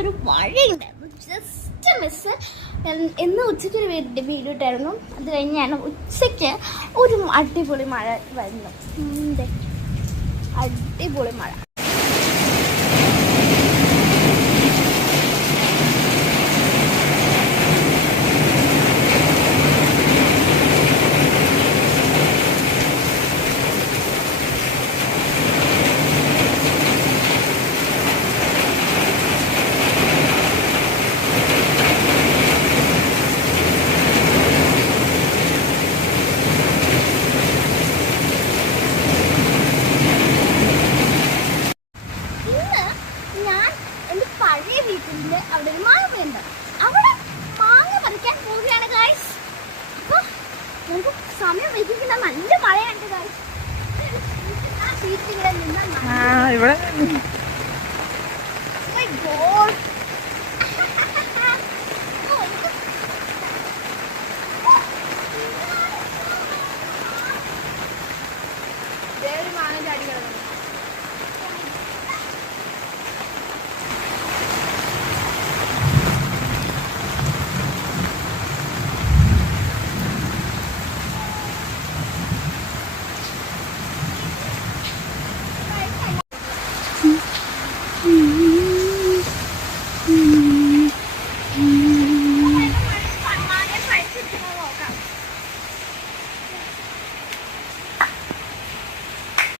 ഒരു മഴയുണ്ടായിരുന്നു, just miss. ഇന്ന് ഉച്ചയ്ക്ക് ഒരു വീഡിയോ ഇട്ടായിരുന്നു. അത് കഴിഞ്ഞാണ് ഉച്ചയ്ക്ക് ഒരു അടിപൊളി മഴ വരുന്നു. അടിപൊളി മഴ. അവിടെ ഒരു മാങ്ങ പോയിട്ടുണ്ട്, അവിടെ മാങ്ങ പറിക്കാൻ പോവുകയാണ് ഗായ്സ്. അപ്പൊ നമുക്ക് സമയം വൈകിക്കുന്ന നല്ല മഴയുണ്ട് ഗായ്സ്. ആ സീറ്റുകളിൽ നിന്ന് ഇവിടെ മാങ്ങ ചാടി കിടക്കുന്നു.